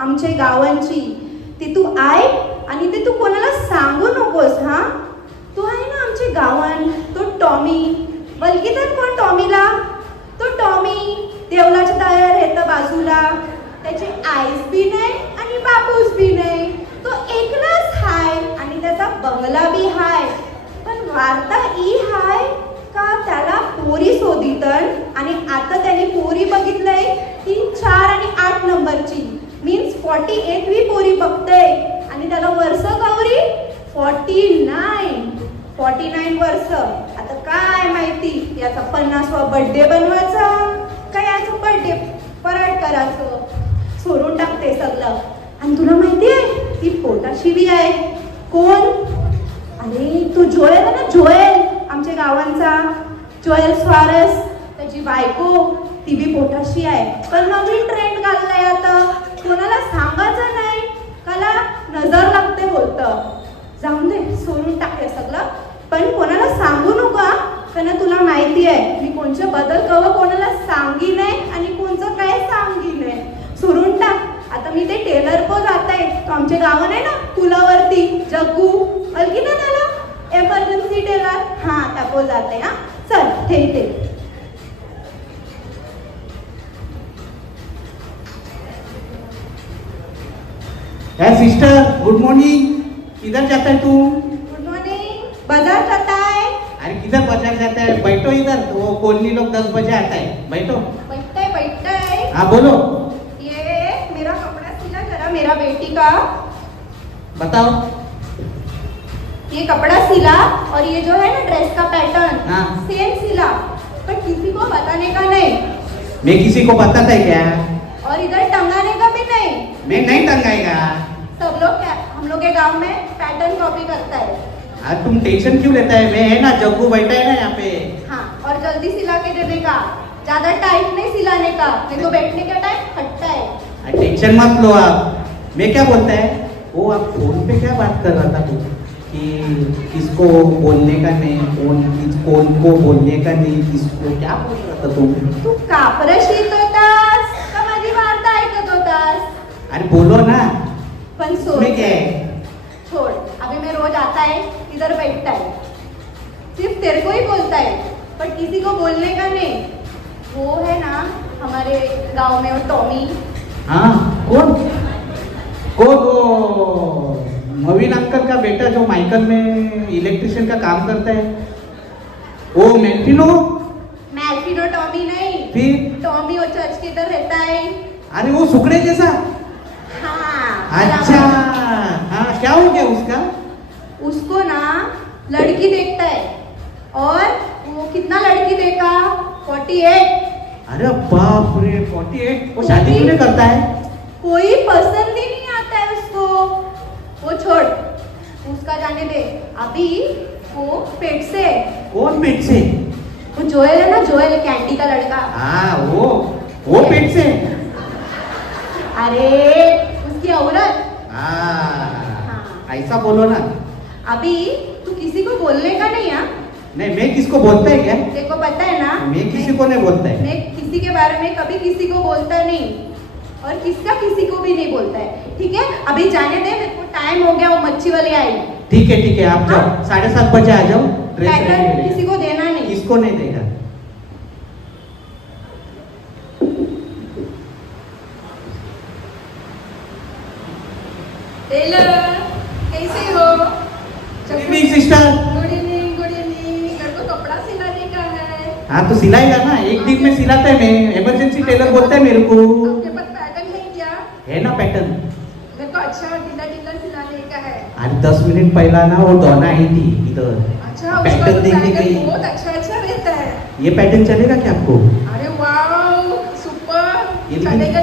आमच्या गावांची, ती तू ऐक आणि ते तू कोणाला सांगू नकोस. हा, तू आहे ना आमचे गावान तो टॉमी. वलकीतात कोण टॉमीला? तो टॉमी देवलाच्या दारावर येतं बाजूला. त्याची आईस बी नाही आणि बापूस बी नाही. तो एकलाच हाय आणि त्याचा बंगला बी हाय. पण वार्ता ई हाय का त्याला पोरी शोधितन आणि आता त्याने पोरी बघितलंय ती 4 आणि 8 नंबरची, मीन्स 48वी पोरी बघतय. आणि त्याला वर्ष गौरी 49 वर्ष. आता काय माहिती याचा 50वा बर्थडे बनवायचा काय याचा बर्थडे पराट करायचं. सोडून टाकते सगळं. आणि तुला माहिती आहे ती पोटाशिवी आहे. कोण? अरे तू जोएल आहे ना, जोएल आमच्या गावांचा. जोएल स्वारस त्याची बायको ती बी पोटाशी आहे. पण नवीन ट्रेंड घाललाय आता. कोणाला सांगायचं नाही काला नजर लागते बोलतं. जाऊन दे, सोडून टाकते सगळं. पण कोणाला सांगू नका, कारण तुला माहिती आहे मी कोणच्या बदल कव कोणाला सांगी नाही आणि कोणचं काय सांगी नाही. सोडून टाक. आता मी ते टेलर को जात आहे. तो आमच्या गावात आहे ना पुलावरती जग्गू अलगी ना त्याला एमर्जन्सी टेलर. हा त्या को जाते. हा चल ठेवते. Sister good morning. किधर जाता है तू? Good morning. बाजार जाता है? अरे किधर बाजार जाता है? बैठो इधर. वो कॉलोनी लोग 10 बजे आता है. बैठो. बैठता है. हाँ बोलो. ये मेरा कपड़ा सिला जरा मेरा बेटी का. बताओ. ये कपड़ा सिला और ये जो है ना ड्रेस का पैटर्न हाँ. सेम सिला, पर किसी को बताने का नहीं. मैं किसी को बताता है क्या? और इधर टंगाने का भी नहीं. मैं नहीं टंगाएगा. सब लोग क्या हम लोग के गांव में पैटर्न कॉपी करता है. आज तुम टेंशन क्यों लेता है? मैं है ना, जग्गू बैठा है ना यहाँ पे. हाँ, और जल्दी सिला के देने का, ज्यादा टाइट नहीं सिलाने का, नहीं तो बैठने का टाइम फटता है. टेंशन मत लो आप. मैं क्या बोलता है वो, आप फोन पे क्या बात कर रहा था तू कि किसको बोलने का नहीं, कौन को बोलने का नहीं, किसको क्या बोल रहा था तुम? तू कापरं शित होतास का माझी वार्ता ऐकत होतास? अरे बोलो ना. पण सोड. तुम्हें क्या है? छोड़. अभी मैं रोज आता है इधर बैठता है, सिर्फ तेरे को ही बोलता है पर किसी को बोलने का नहीं. वो है ना हमारे गांव में वो टॉमी. हाँ कौन? कौन? वो नवीन अंकल का बेटा जो माइकल में इलेक्ट्रिशियन का काम करता है, वो मेल्फिनो. मैल्फिनो टॉमी नहीं. फिर? टॉमी वो चर्च के इधर रहता है. अरे वो सुकड़े जैसा. हाँ. अच्छा. हाँ क्या हो गया उसका? उसको ना लड़की देखता है और वो कितना लड़की देखा 48. अरे बाप रे 48. वो शादी क्यों नहीं करता है? कोई पसंद ही नहीं आता है उसको. वो छोड़, उसका जाने दे. अभी वो पेट से. कौन पेट से? वो जोएल है ना, जोएल कैंडी का लड़का. हाँ वो पेट से. अरे उसकी औरत. हाँ ऐसा बोलो ना. अभी तू किसी को बोलने का नहीं. हाँ नहीं, मैं किसको बोलता है क्या? देखो पता है ना मैं किसी को नहीं बोलता है. मैं किसी के बारे में कभी किसी को बोलता नहीं और किसका किसी को भी नहीं बोलता है. ठीक है, अभी जाने दे, मेरे को टाइम हो गया. वो मच्छी वाले आई. ठीक है आप जाओ. 7:30 बजे आ जाओ. ड्रेस पैटर्न रेडी किसी को देना नहीं. किसको नहीं देगा. टेलर कैसे हो? Good evening sister. Good evening. Good evening. मेरे को कपड़ा सिलाने का है. हाँ तो सिलाएगा ना, एक दिन में सिलाता है. मैं इमरजेंसी टेलर बोलता है मेरे को. आपके पास पैटर्न है क्या? है ना पैटर्न. मेरे को अच्छा ढीला ढीला सिलाने का है. अरे 10 मिनट पहला ना वो डॉना आई थी इधर. अच्छा, उसका पैटर्न तो देखने पैटर्न गई. बहुत अच्छा रहता है. ये पैटर्न चलेगा क्या आपको? अरे वाव, सुपर. ये चलेगा.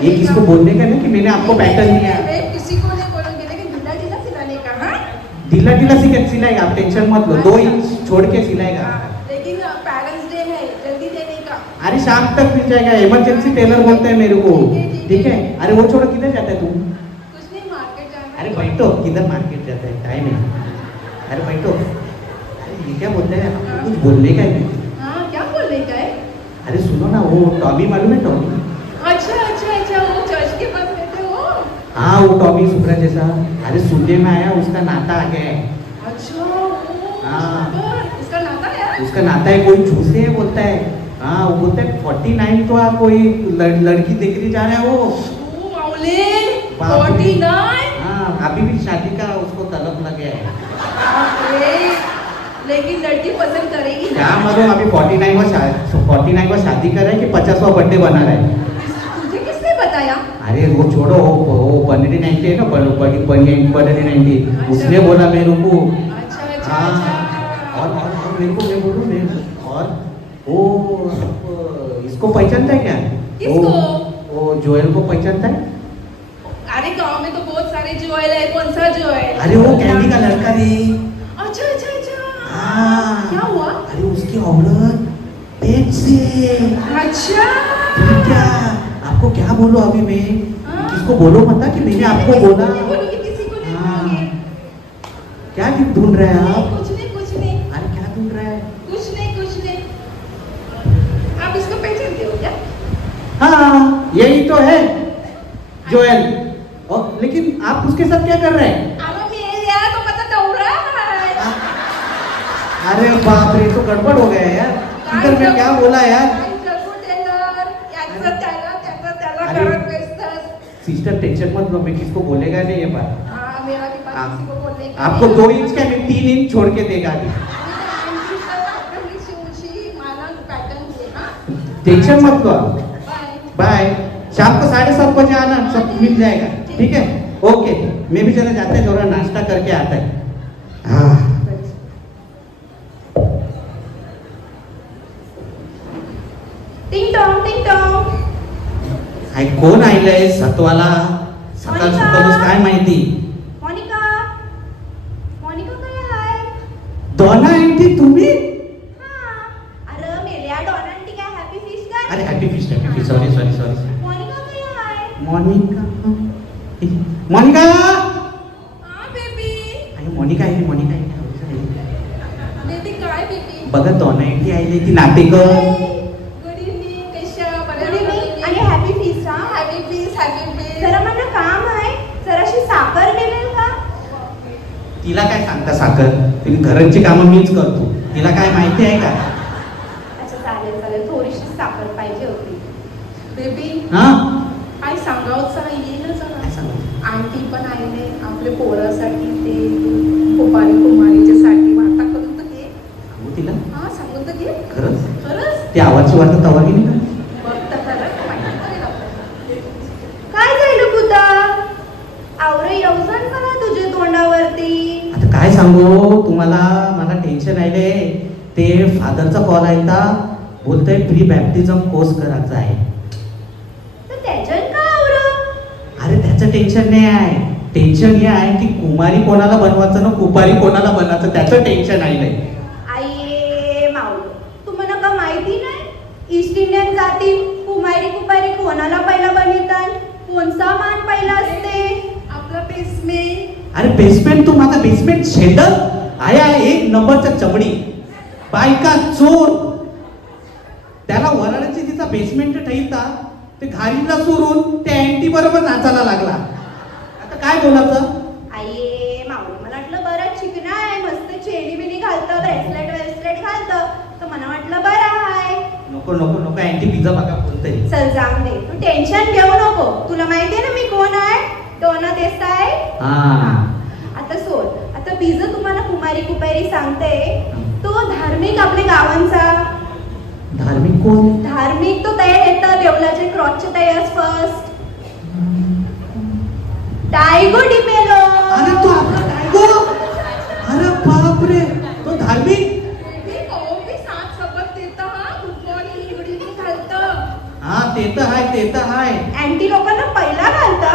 ये किसको बोलने का नहीं कि मैंने आपको पैटर्न दिया. मैं किसी को नहीं बोलूंगी, लेकिन ढीला ढीला सिलाने का. हाँ ढीला सिलाएगा. आप टेंशन मत लो. 2 इंच छोड़ के सिलाएगा. लेकिन पेरेंट्स डे है, जल्दी देने का. अरे शाम तक मिल जाएगा. इमरजेंसी टेलर बोलते हैं मेरे को. ठीक है. अरे वो छोड़ो, किधर जाता है तू? कुछ नहीं, मार्केट जाना है. अरे बैठो. किधर मार्केट जाता है? टाइम है. अरे बैठो. अरे ये क्या बोलते हैं, आपको कुछ बोलने का है. हाँ, क्या बोलने का है? अरे सुनो ना, वो टॉमी मालूम है? टॉमी. अच्छा, वो चर्च के पास रहते हो. हाँ वो टॉमी सुपरा जैसा। अरे सुनने में आया उसका नाता आ गया है। अच्छा हाँ। उसका नाता है। उसका नाता है, कोई झूसे है बोलता है। हाँ वो बोलता है 49 तो आप कोई लड़की देखने जा रहा है वो। ओ माऊले बाप रे। 49। हाँ अभी भी शादी का उसको तलब लग गया है। अरे लेकिन लड़की पसंद करेगी क्या मालूम अभी 49 वा शादी कर रहा है कि 50वां बर्थडे बना रहा है। तुझे किसने बताया? अरे वो छोड़ो, वो बर्थडे 90 है ना, बर्थडे 90 उसने बोला मेरे को। अच्छा अच्छा हाँ अच्छा। और मेरे को मैं बोलूँ मैं और वो आप इसको पहचानता है क्या? किसको? वो जोएल को पहचानता है? अरे गांव में तो बहुत सारे जोएल है, कौन सा जोएल? अरे वो कैंडी का लड़का रे। अच्छा अच्छा अच्छा। हाँ। क्या हुआ? अरे उसकी औरत पेट से। अच्छा फिर क्या आपको क्या बोलो अभी मैं? हाँ। किसको बोलो मत कि मैंने आपको बोला। नहीं बोलूंगी, किसी को नहीं हाँ। बोलूंगी। क्या ढूंढ रहे हैं नहीं, आप? कुछ नहीं कुछ नहीं अरे क्या ढूंढ रहे हैं? कुछ नहीं कुछ नहीं। आप इसको पहचानते हो क्या? हाँ यही तो है जोएल। और लेकिन आप उसके साथ क्या कर रहे हैं? आम्हा मेल्या तो पता दौरा है। अरे बाप रे तो गड़बड़ हो गया यार। इधर में क्या बोला यार? अरे। करत बसतस। सिस्टर टेंशन मत लो, मैं किसको बोलेगा नहीं ये बात। हाँ मेरा भी बात आप- किसी को बोलने की आपको नहीं। 2 इंच क्या मैं 3 इंच छोड़ के देगा अभी। आपली शिवशी मला पॅटर्न घे हाँ। टेंशन मत लो आप। बाय। बाय। शाम को 7:30 बजे आना, सब मिल जाएगा। ठीक है ओके। मैं भी चला जाता है, थोड़ा नाश्ता करके आता है। हाँ टिंग टॉंग टिंग टॉंग. हाय कोण आयलंय सत्वाला सकाळ मोनिका. सकाळच काय माहिती? मोनिका मोनिका काय आहे? दोना आंटी तुम्ही? हा. अरे मेल्या डॉन आंटी काय हॅपी फिश काय? अरे happy fish sorry sorry sorry Monica काय आहे? मोनिका मोनिका हाँ बेबी। अरे मोनिका आहे मोनिका आहे बेबी काय बेबी? बघा दोना आंटी आयली ती नातेकर. गुड इव्हनिंग कशा? गुड इव्हनिंग आणि हॅपी फिश हा. Happy please happy please. जरा मला काम आहे, जराशी साखर मिळेल का? तिला काय सांगता साखर? तुम्ही घरांची कामं मीच करतो, तिला काय माहिती आहे का? अच्छा चालेल चालेल, थोडीशी साखर पाहिजे होती. बेबी हा काय सांगावचं नाहीये ना जरा. काय सांगू? आंटी पण आले आपल्या पोरासाठी ते कुमारी कुमारीच्यासाठी वार्ता करून तर घे. सांगू तिला हा सांगून तर घे. खरंच खरंच ते आवाजची वार्ता तवा गेली का? बघ तर खरं माहिती तरी लागतं. काय झालं पुता? आवरं येऊन का तुझ्या तोंडावरती? आता काय सांगू तुम्हाला, मला टेन्शन आले. ते फादरचा कॉल आलता, बोलतोय प्री बॅप्टिझम कोर्स करायचा आहे. तर त्याच्यात काय आवरं? अरे त्याचं टेन्शन नाही आहे, टेन्शन हे आहे की कुमारी कोणाला बनवायचं ना कुपारी कोणाला बनवायचं, त्याचं टेन्शन आहे. आई माऊली, तुम्हाला का माहिती नाही? ईस्ट इंडियन जाती कुमारी कुपारी कोणाला पहिला बनवितात? कोणचा मान पहिला असते? आपला बेसमेंट. अरे बेसमेंट, तू माझा बेसमेंट शेंडल आया एक नंबरचा चमडी बायका चोर. त्याला वराडाची तिचा बेसमेंट ठेवता ते घारीला चोरून त्या अँटी बरोबर नाचायला लागला. आता काय बोलायचं? आई माऊली, मला वाटलं बरं चिकना आहे, मस्त चेनी बिनी घालतं, ब्रेसलेट घालतं, तर मला वाटलं बरं आहे. नको नको नको अँटी पिझ्झा बघा कोणतरी. चल जाऊन दे, तू टेन्शन घेऊ नको. तुला माहितीये ना मी कोण आहे? डोना देसाई. हा आता सोड, आता बीज तुम्हाला कुमारी कुपारी सांगते. तो धार्मिक आपल्या गावांचा धार्मिक कोण? धार्मिक तो तयार येतं देवलाचे क्रॉसचे तयार फर्स्ट डायगो डिमेलो. अरे तो आपला डायगो. अरे बाप रे, तो धार्मिक. बेबी कहो मी साथ सबक देतं हा. गुड मॉर्निंग गुड इव्हनिंग घालतं. हा ते तर हाय ते तर हाय. अँटी लोकांना पहिला घालता.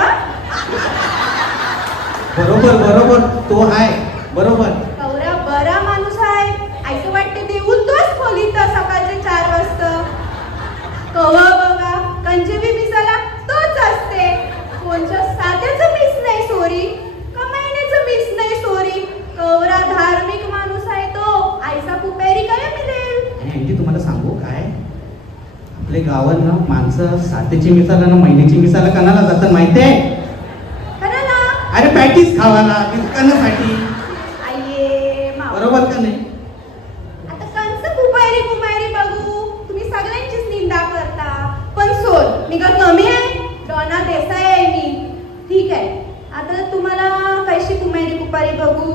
बरोबर बरोबर तो हाय बरोबर. कवरा बरा माणूस आहे. ऐकं वाटते देऊन तोच खोलीत सकाळचे 4 वाजता. कवा बघा कंजेबी मिसाला तोच असते. कोणच्या साध्याचं मिस नाही सोरी, कमाईनेचं मिस नाही सोरी. कवरा धार्मिक माणूस आहे तो. आयसा कुपेरी काय मिळेल? आणि आंटी तुम्हाला सांगू काय, आपले गावात ना माणसं सातेची मिसाला ना महिन्याची मिसाला कणाला जातात माहिती आहे? अरे पॅटीस खावाला दुकानासाठी, आये माव. बरोबर का नाही? आता कंस कुमारी कुमारी बघू, तुम्ही सगळ्यांचीच निंदा करता. पण सोड, मी का कमी आहे? डॉना देसाई आहे मी. ठीक आहे, आता तुम्हाला कशी कुमारी कुपारी बघू?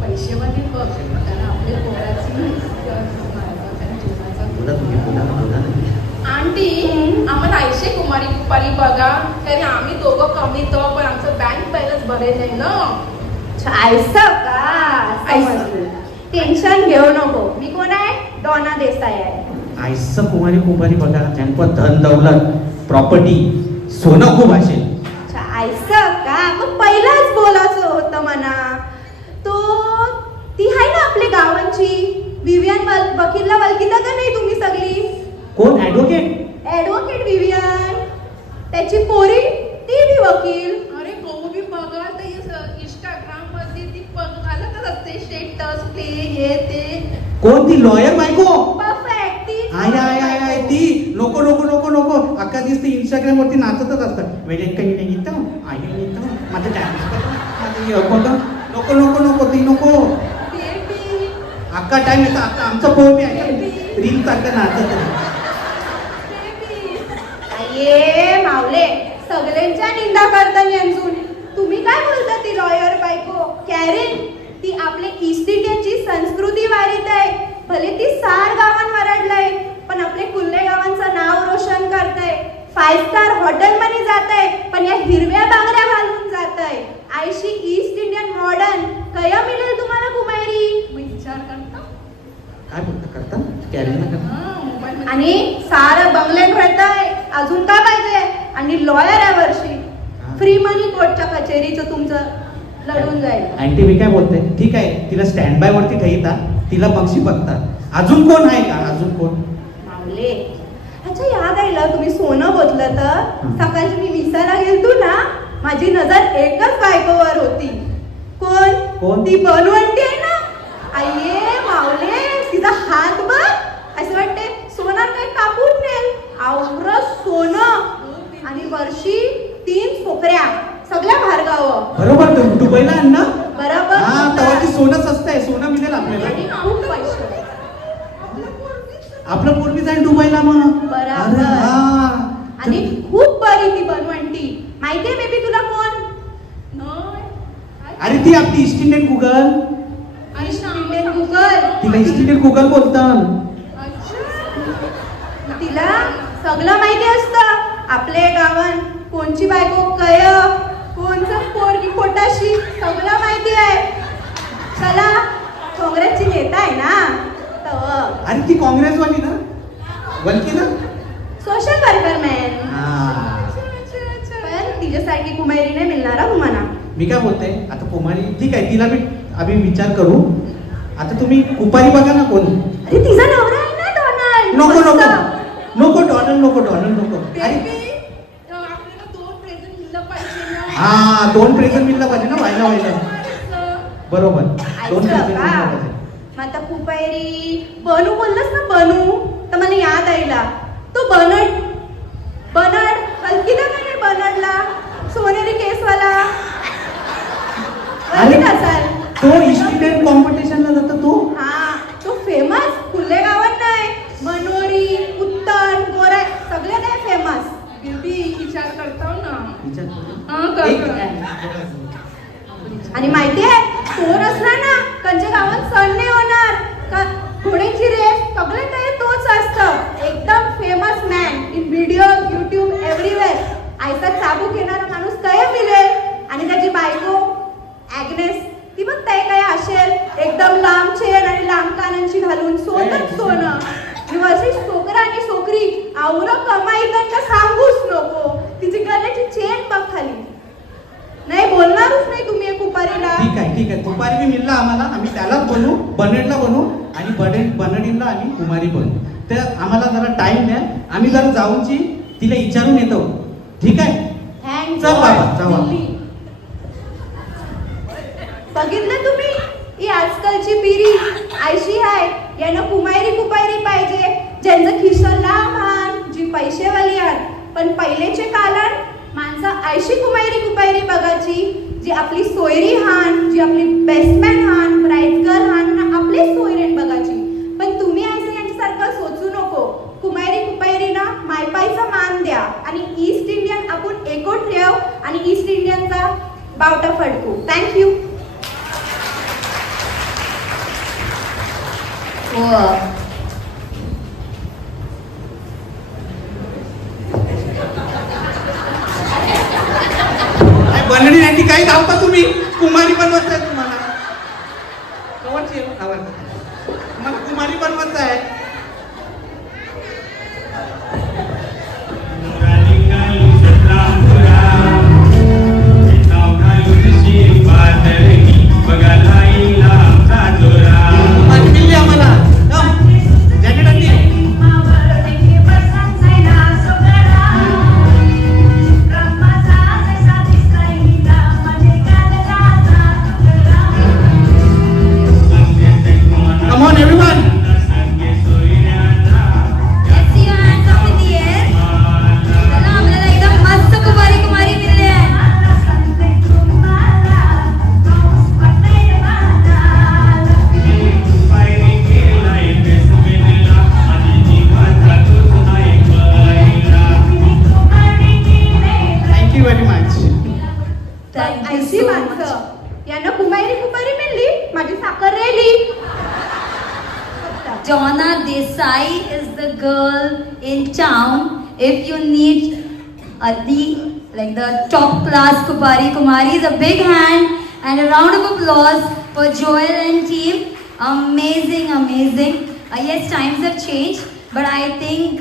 पैशामध्ये बघ, कारण आपल्या पोराची बोला तुम्ही, बोला बोला ना. आंटी आम्हाला आयशे कुमारी कुपारी बघा, कारण आम्ही दोघं कमी तो पण आमचं बँक बॅलन्स भरेल नाही ना. ऐसा का? समजलं. टेन्शन घेऊ नको. मी कोण आहे? डॉना देसाई आहे. आईचं कुमारी कुमारी बघा, त्यांचं धन दौलत प्रॉपर्टी सोनं खूप असेल. ऐसा का? मग पहिलाच बोलायचं होतं म्हणा. ती आहे ना आपल्या गावांची विवियन वकीलला वलकिता का नाही तुम्ही सगळी? कोण? ऍडव्होकेट? Advocate Vivian. त्याची पोरी ती बी वकील. अरे भाऊ बी बघा, तर इंस्टाग्राम मध्ये ती घालतच असते स्टेटस ते हे ते. कोण ती? लॉयर बायको? परफेक्ट ती. आय आय आय आय ती. नको नको नको नको, अख्खा दिवस ती इंस्टाग्राम वरती नाचतच असतात. वेळेत काही नाही येतं, आहे येतं, माझं डान्स माझं नको नको नको, ती नको. बेबी. अख्खा टाइम येतो. आता आमचं पोर बी आहे रील सारखं नाचत. ये मावले, सगळ्यांच्या निंदा करता यांचून. तुम्ही काय बोलता? ती लॉयर बायको कॅरेन, ती आपले ईस्ट इंडियनची संस्कृती वारीत आहे. भले ती 6 गावांवर अडलाय, पण आपले कुल्ले गावांचं नाव रोशन करताय. 5 स्टार हॉटेल मध्ये जात आहे, पण या हिरव्या बांगड्या घालून जात आहे. आयशी ईस्ट इंडियन मॉडर्न कया मिळेल तुम्हाला कुमारी? विचार करता काय बोलता? करता कॅरेन करता. मोबाईल आणि सारं बंगले घडताय. अजून का पाहिजे? आणि लॉयर आहे वर्षी. फ्री मनी कोर्टच्या कचेरीचं तुमचं लढून जाईल. अँटी मी काय बोलते, ठीक आहे तिला स्टँड बाय वरती ठेवता, तिला पक्षी बघता. अजून कोण आहे का? अजून कोण? मावले, अच्छा याद आईला तुम्ही सोनं बोतलं तर सकाळची मी विसायला गेलतो ना, माझी नजर एकच बायकोवर होती. कोण? कोण? ती बनवंटी आहे ना. आये मावले, तिचा हात बघ, असं वाटते सोनार काय कापून नेल. आवरं सोनं आणि वर्षी 3 छोकऱ्या, सगळ्या भारगाव. बरोबर. दुबईला आण ना. बरोबर. हा, तेव्हा ती सोनं स्वस्त आहे, सोनं मिळेल आपल्याला. खूप पैसे. आपलं पूर्वी जाईल दुबईला मग. बरोबर. अरे हा. आणि खूप बरी ती बनवंटी. माहितीये बेबी तुला कोण? अरे ती आपली east Indian Google. East Indian Google. तिला ईस्ट इंडियन गुगल बोलतात. तिला सगळं माहिती असतं. आपले गावान कोणची बायको कय, कोणचं पोरगी पोटाशी, सगळं माहिती आहे. चला, काँग्रेसची नेता आहे ना तर. अरे ती काँग्रेसवाली ना, वलकी ना. Social worker man. हा. पण तिच्यासारखी कुमारी नाही मिळणार हा तुम्हाला. मी काय बोलते, आता कुमारी ठीक आहे, तिला बी आम्ही विचार करू. आता तुम्ही कुपारी बघा ना कोण. अरे तिचा नवरा आहे ना डोनाल्ड. नको नको मस्त. नको डॉनल्ड नको, डॉनल्ड नको. अरे आपल्याला 2 प्रेझेंट दिलं पाहिजे ना. हा, 2 प्रेझेंट मिळला पाहिजे ना, व्हायला. बरोबर, 2 ऐकलं प्रेझेंट का? मिळला पाहिजे. मग आता कुपायरी बनू बोललास ना, बनू, तर मला याद आईला तो बनड कल्किता का नाही बनडला, सोनेरी केसवाला. अरे कल्किता असाल. तो ईस्ट इंडियन कॉम्पिटिशनला जातो तो. हा, तो फेमस खुले गावात नाही. मनोरी, उत्तन, गोरा सगळे नाही फेमस. बेबी विचार करता ना. विचार करू. हा, एक- करता. आणि माहितीये तो नसला ना, कंच्या गावात सण नाही होणार. का घोड्याची रेस सगळे काही तोच असतं. एकदम famous man in video, YouTube, everywhere. आयता चाबूक येणारा माणूस काय मिळेल. आणि त्याची बायको ॲग्नेस, ती मग ते काय असेल एकदम लांब चेन आणि लांब कानांची घालून सोनच सोनं. वर्षी सोकरा आणि सोकरी आवरं कमाई त्यांना सांगूच नको. तिची गळ्याची चेन बघ खाली. नाही बोलणारच नाही तुम्ही कुपारीला. ठीक आहे कुमारी बी मिळला आम्हाला, आम्ही त्यालाच बनवू, बनडला बनवू आणि बनडीला आम्ही कुमारी बनवू. तर आम्हाला जरा टाइम द्या, आम्ही जरा जाऊनची तिला विचारून येतो. ठीक आहे? Thank चल बाबा, God, जाऊ. दिल्ली. बघितलं तुम्ही, ही आजकालची पिढी आयशी आहे. यांना कुपायरी पाहिजे, ज्यांचं खिस्सं लांब, जी पैसेवाली आहेत. पण पहिलेचे काळात माणसं माणसं ऐशी कुमारी कुपायरी बघाची, जी आपली सोयरी हान, जी आपली बेस्टमॅन हान, ब्राईट गर्ल हान ना आपली सोयरीण बघाची. पण तुम्ही ऐसे यांच्यासारखं सोचू नको. कुमारी कुपायरीना मायपाईचा मान द्या आणि ईस्ट इंडियन आपण एकूट ठेव आणि ईस्ट इंडियनचा बावटा फडकू. थँक्यू. बनणी नाही काही धावता तुम्ही, कुमारी बनवत आहे तुम्हाला. कवरची आवाज तुम्हाला कुमारी बनवत आहे. माझी दिल्ली आम्हाला जॅकेट आणली. Come on, everyone. Thank you very much. ऐशी माणसं यांना कुमारी कुपारी मिळली, माझी साखर रेली. Donna Desai is the girl in town. If you need the top class Kupari Kumaris, a big hand and a round of applause for Joel and team. Amazing, amazing. Yes, times have changed, but I think